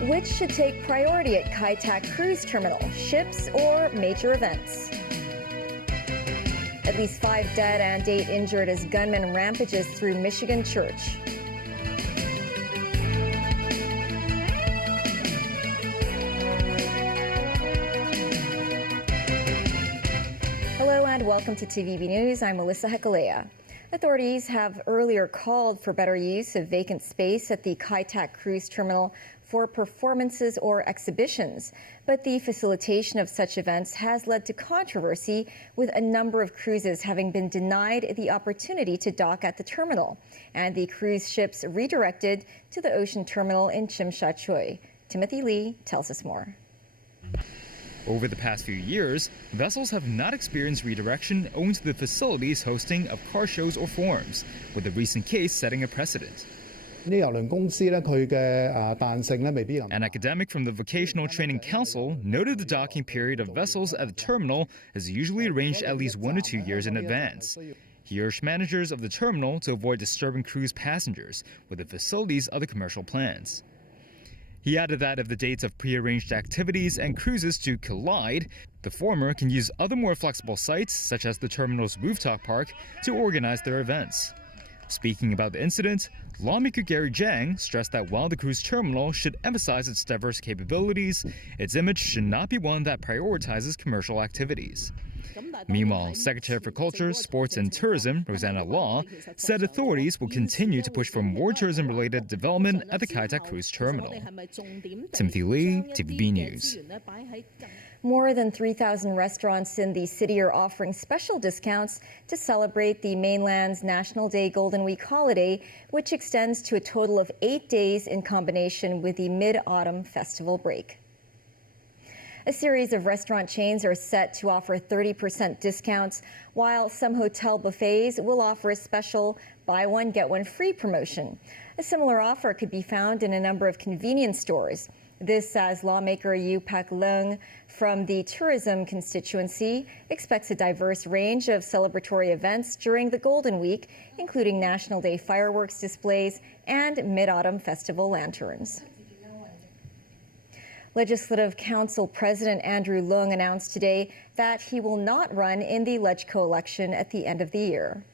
Which should take priority at Kai Tak Cruise Terminal, ships or major events? At least 5 dead and 8 injured as gunman rampages through Michigan church. Hello and welcome to TVB News. I'm Melissa Hekalea. Authorities have earlier called for better use of vacant space at the Kai Tak Cruise Terminal for performances or exhibitions. But the facilitation of such events has led to controversy, with a number of cruises having been denied the opportunity to dock at the terminal, and the cruise ships redirected to the ocean terminal in Tsim Sha Tsui. Timothy Lee tells us more. Over the past few years, vessels have not experienced redirection owing to the facility's hosting of car shows or forums, with the recent case setting a precedent. An academic from the Vocational Training Council noted the docking period of vessels at the terminal is usually arranged at least 1 to 2 years in advance. He urged managers of the terminal to avoid disturbing cruise passengers with the facility's other commercial plans. He added that if the dates of prearranged activities and cruises do collide, the former can use other more flexible sites, such as the terminal's rooftop park, to organize their events. Speaking about the incident, lawmaker Gary Zhang stressed that while the cruise terminal should emphasize its diverse capabilities, its image should not be one that prioritizes commercial activities. Meanwhile, Secretary for Culture, Sports and Tourism, Rosanna Law, said authorities will continue to push for more tourism-related development at the Kai Tak Cruise Terminal. Timothy Lee, TVB News. More than 3,000 restaurants in the city are offering special discounts to celebrate the mainland's National Day Golden Week holiday, which extends to a total of 8 days in combination with the Mid-Autumn Festival break. A series of restaurant chains are set to offer 30% discounts, while some hotel buffets will offer a special buy one, get one free promotion. A similar offer could be found in a number of convenience stores. This as lawmaker Yu Pak Leung from the tourism constituency expects a diverse range of celebratory events during the Golden Week, including National Day fireworks displays and Mid-Autumn Festival lanterns. Legislative Council President Andrew Leung announced today that he will not run in the LegCo election at the end of the year.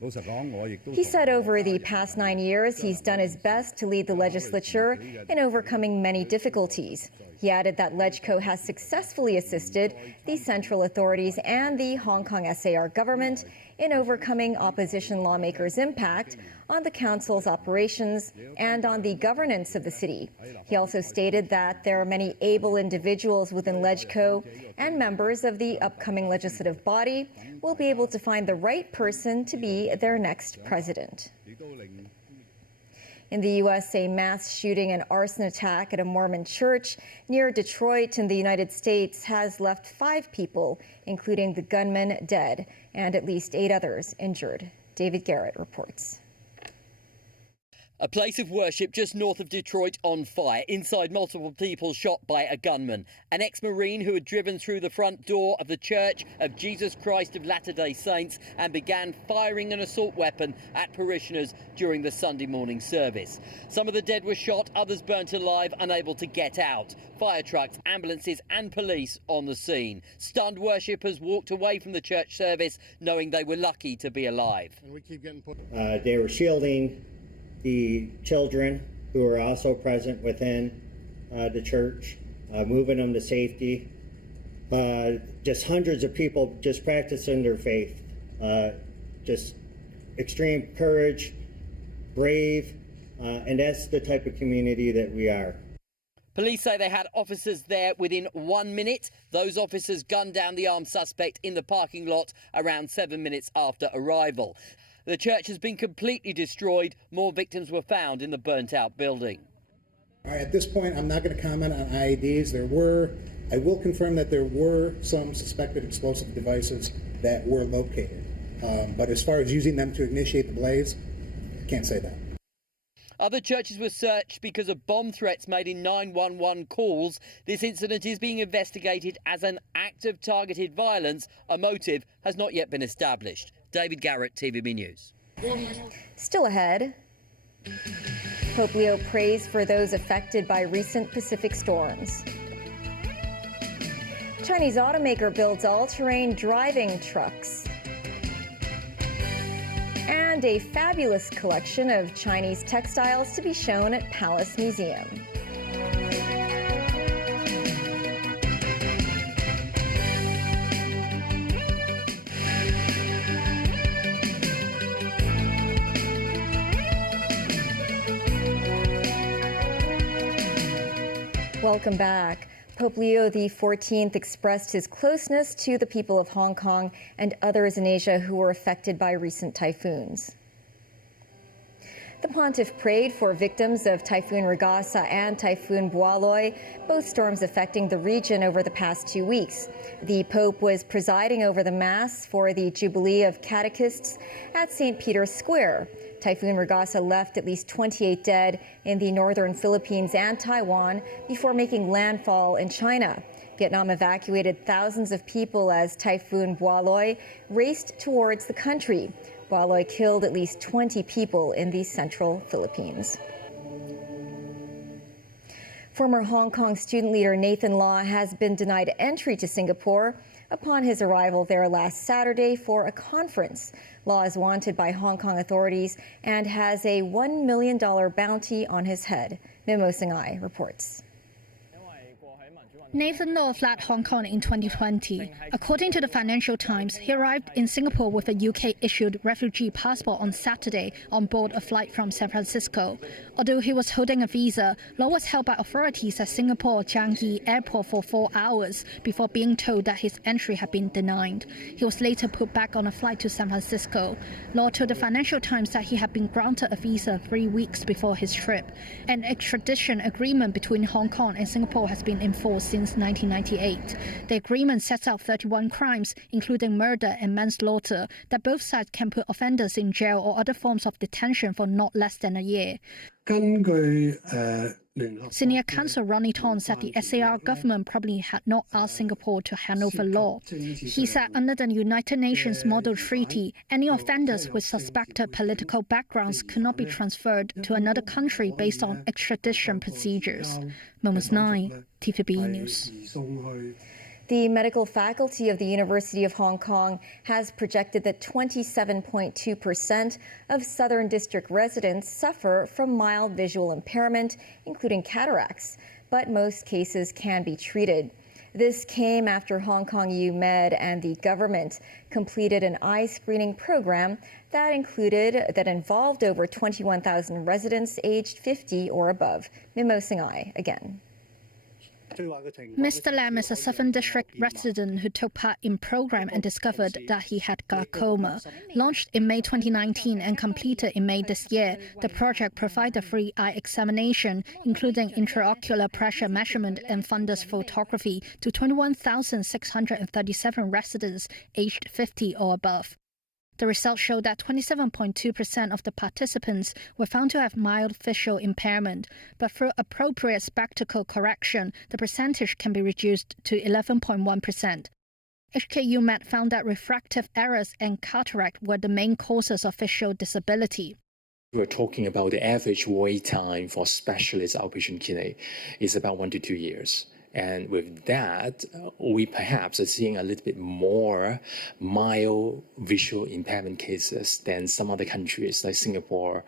He said over the past 9 years, he's done his best to lead the legislature in overcoming many difficulties. He added that LegCo has successfully assisted the central authorities and the Hong Kong SAR government in overcoming opposition lawmakers' impact on the council's operations and on the governance of the city. He also stated that there are many able individuals within LegCo, and members of the upcoming legislative body will be able to find the right person to be their next president. In the U.S., a mass shooting and arson attack at a Mormon church near Detroit in the United States has left 5 people, including the gunman, dead, and at least 8 others injured. David Garrett reports. A place of worship just north of Detroit on fire. Inside, multiple people shot by a gunman. An ex-Marine who had driven through the front door of the Church of Jesus Christ of Latter-day Saints and began firing an assault weapon at parishioners during the Sunday morning service. Some of the dead were shot, others burnt alive, unable to get out. Fire trucks, ambulances and police on the scene. Stunned worshippers walked away from the church service knowing they were lucky to be alive. They were shielding the children who were also present within the church, moving them to safety. Just hundreds of people just practicing their faith. Just extreme courage, brave, and that's the type of community that we are. Police say they had officers there within 1 minute. Those officers gunned down the armed suspect in the parking lot around 7 minutes after arrival. The church has been completely destroyed. More victims were found in the burnt-out building. At this point, I'm not going to comment on IEDs. I will confirm that there were some suspected explosive devices that were located. But as far as using them to initiate the blaze, I can't say that. Other churches were searched because of bomb threats made in 911 calls. This incident is being investigated as an act of targeted violence. A motive has not yet been established. David Garrett, TVB News. Still ahead, Pope Leo prays for those affected by recent Pacific storms. Chinese automaker builds all-terrain driving trucks. And a fabulous collection of Chinese textiles to be shown at Palace Museum. Welcome back. Pope Leo XIV expressed his closeness to the people of Hong Kong and others in Asia who were affected by recent typhoons. The pontiff prayed for victims of Typhoon Regasa and Typhoon Boaloi, both storms affecting the region over the past 2 weeks. The Pope was presiding over the Mass for the Jubilee of Catechists at St. Peter's Square. Typhoon Regasa left at least 28 dead in the northern Philippines and Taiwan before making landfall in China. Vietnam evacuated thousands of people as Typhoon Boaloi raced towards the country. Boaloi killed at least 20 people in the central Philippines. Former Hong Kong student leader Nathan Law has been denied entry to Singapore upon his arrival there last Saturday for a conference. Law is wanted by Hong Kong authorities and has a $1 million bounty on his head. Mimo Singhai reports. Nathan Law fled Hong Kong in 2020. According to the Financial Times, he arrived in Singapore with a UK-issued refugee passport on Saturday on board a flight from San Francisco. Although he was holding a visa, Law was held by authorities at Singapore Changi Airport for 4 hours before being told that his entry had been denied. He was later put back on a flight to San Francisco. Law told the Financial Times that he had been granted a visa 3 weeks before his trip. An extradition agreement between Hong Kong and Singapore has been enforced since 1998. The agreement sets out 31 crimes, including murder and manslaughter, that both sides can put offenders in jail or other forms of detention for not less than a year. Senior counsel Ronnie Tong said the SAR government probably had not asked Singapore to hand over Law. He said under the United Nations Model Treaty, any offenders with suspected political backgrounds could not be transferred to another country based on extradition procedures. Moments 9, TVB News. The medical faculty of the University of Hong Kong has projected that 27.2% of Southern District residents suffer from mild visual impairment, including cataracts, but most cases can be treated. This came after Hong Kong U Med and the government completed an eye screening program that involved over 21,000 residents aged 50 or above. Mimo Singhai again. Mr. Lam is a Southern District resident who took part in program and discovered that he had glaucoma. Launched in May 2019 and completed in May this year, the project provided free eye examination, including intraocular pressure measurement and fundus photography, to 21,637 residents aged 50 or above. The results showed that 27.2% of the participants were found to have mild visual impairment, but through appropriate spectacle correction, the percentage can be reduced to 11.1%. HKU Med found that refractive errors and cataract were the main causes of visual disability. We're talking about the average wait time for specialist outpatient clinic is about 1 to 2 years. And with that, we perhaps are seeing a little bit more mild visual impairment cases than some other countries like Singapore.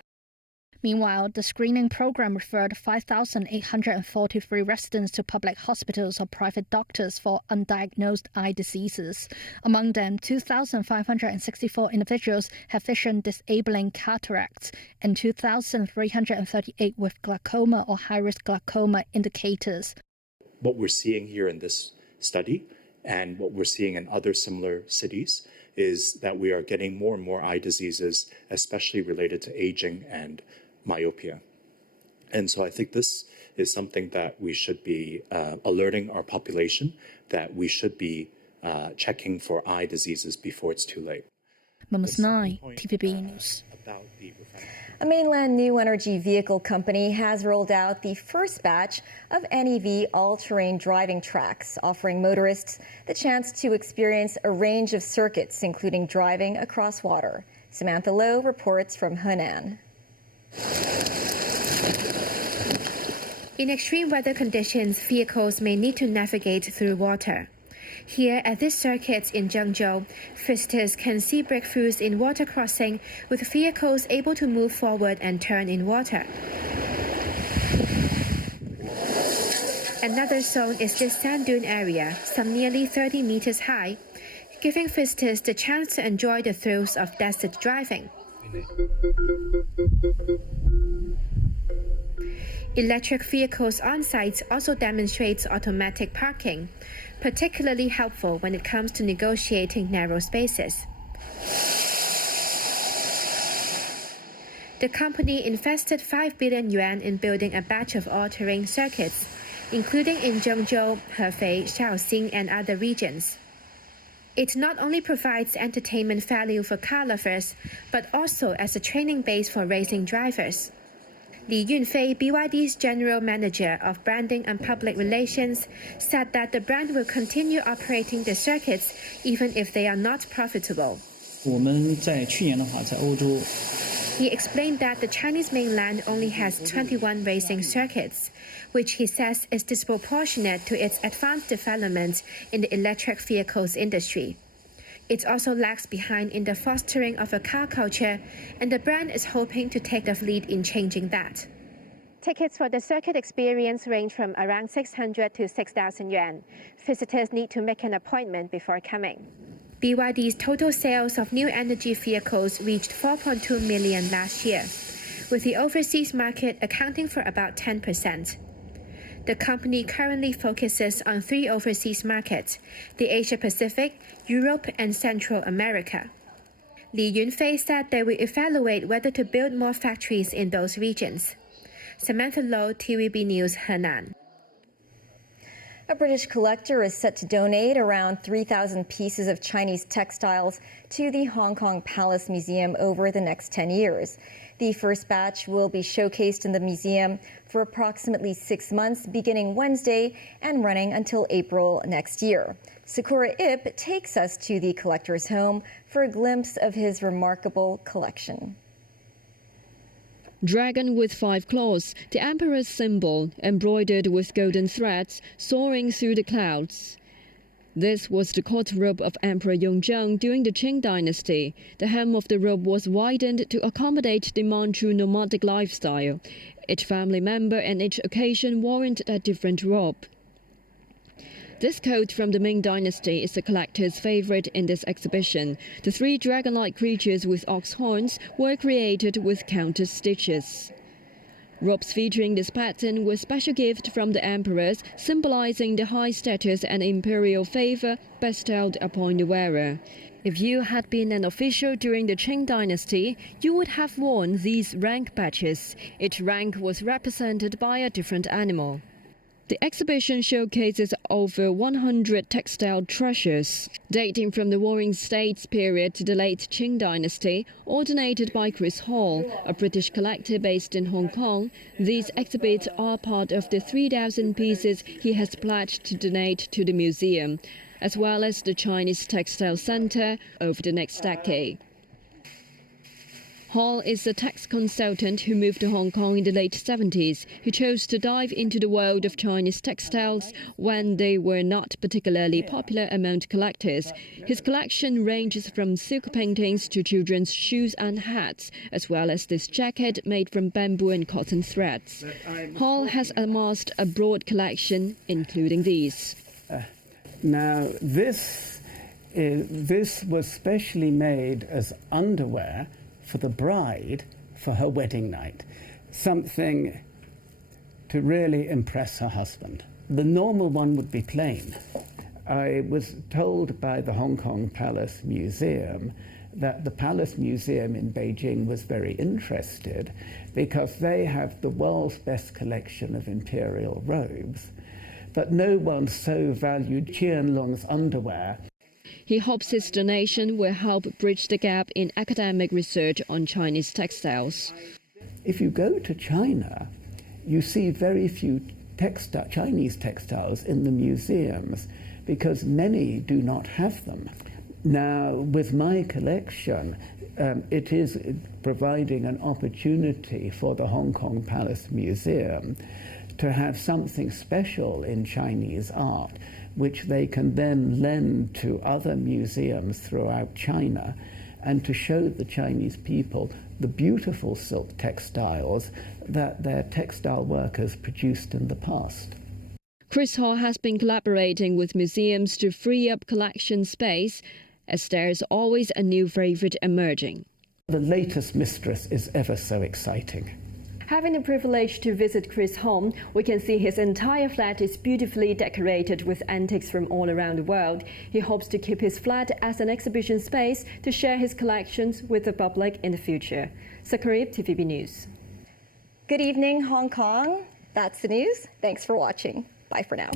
Meanwhile, the screening program referred 5,843 residents to public hospitals or private doctors for undiagnosed eye diseases. Among them, 2,564 individuals have vision-disabling cataracts and 2,338 with glaucoma or high-risk glaucoma indicators. What we're seeing here in this study and what we're seeing in other similar cities is that we are getting more and more eye diseases, especially related to aging and myopia. And so I think this is something that we should be alerting our population that we should be checking for eye diseases before it's too late. Moments 9, TVB News. without the refinery. A mainland new energy vehicle company has rolled out the first batch of NEV all-terrain driving tracks, offering motorists the chance to experience a range of circuits, including driving across water. Samantha Lowe reports from Henan. In extreme weather conditions, vehicles may need to navigate through water. Here at this circuit in Zhengzhou, visitors can see breakthroughs in water crossing with vehicles able to move forward and turn in water. Another zone is this sand dune area, some nearly 30 meters high, giving visitors the chance to enjoy the thrills of desert driving. Electric vehicles on site also demonstrates automatic parking, particularly helpful when it comes to negotiating narrow spaces. The company invested 5 billion yuan in building a batch of all-terrain circuits, including in Zhengzhou, Hefei, Shaoxing, and other regions. It not only provides entertainment value for car lovers, but also as a training base for racing drivers. Li Yunfei, BYD's general manager of branding and public relations, said that the brand will continue operating the circuits even if they are not profitable. He explained that the Chinese mainland only has 21 racing circuits, which he says is disproportionate to its advanced development in the electric vehicles industry. It also lags behind in the fostering of a car culture, and the brand is hoping to take the lead in changing that. Tickets for the circuit experience range from around 600 to 6,000 yuan. Visitors need to make an appointment before coming. BYD's total sales of new energy vehicles reached 4.2 million last year, with the overseas market accounting for about 10%. The company currently focuses on 3 overseas markets: the Asia-Pacific, Europe, and Central America. Li Yunfei said they will evaluate whether to build more factories in those regions. Samantha Lowe, TVB News, Henan. A British collector is set to donate around 3,000 pieces of Chinese textiles to the Hong Kong Palace Museum over the next 10 years. The first batch will be showcased in the museum for approximately 6 months, beginning Wednesday and running until April next year. Sakura Ip takes us to the collector's home for a glimpse of his remarkable collection. Dragon with 5 claws, the emperor's symbol, embroidered with golden threads, soaring through the clouds. This was the court robe of Emperor Yongzheng during the Qing dynasty. The hem of the robe was widened to accommodate the Manchu nomadic lifestyle. Each family member and each occasion warranted a different robe. This coat from the Ming Dynasty is the collector's favorite in this exhibition. The 3 dragon-like creatures with ox horns were created with counter stitches. Robes featuring this pattern were special gift from the emperors, symbolizing the high status and imperial favor bestowed upon the wearer. If you had been an official during the Qing Dynasty, you would have worn these rank badges. Each rank was represented by a different animal. The exhibition showcases over 100 textile treasures, dating from the Warring States period to the late Qing Dynasty, ordinated by Chris Hall, a British collector based in Hong Kong. These exhibits are part of the 3,000 pieces he has pledged to donate to the museum, as well as the Chinese Textile Center over the next decade. Hall is a tax consultant who moved to Hong Kong in the late 70s. He chose to dive into the world of Chinese textiles when they were not particularly popular among collectors. His collection ranges from silk paintings to children's shoes and hats, as well as this jacket made from bamboo and cotton threads. Hall has amassed a broad collection, including these. Now, this was specially made as underwear for the bride for her wedding night, something to really impress her husband. The normal one would be plain. I was told by the Hong Kong Palace Museum that the Palace Museum in Beijing was very interested because they have the world's best collection of imperial robes, but no one so valued Qianlong's underwear. He hopes his donation will help bridge the gap in academic research on Chinese textiles. If you go to China, you see very few Chinese textiles in the museums because many do not have them. Now, with my collection, it is providing an opportunity for the Hong Kong Palace Museum to have something special in Chinese art, which they can then lend to other museums throughout China, and to show the Chinese people the beautiful silk textiles that their textile workers produced in the past. Chris Hall has been collaborating with museums to free up collection space, as there is always a new favorite emerging. The latest mistress is ever so exciting. Having the privilege to visit Chris' home, we can see his entire flat is beautifully decorated with antiques from all around the world. He hopes to keep his flat as an exhibition space to share his collections with the public in the future. Sakarib, TVB News. Good evening, Hong Kong. That's the news. Thanks for watching. Bye for now.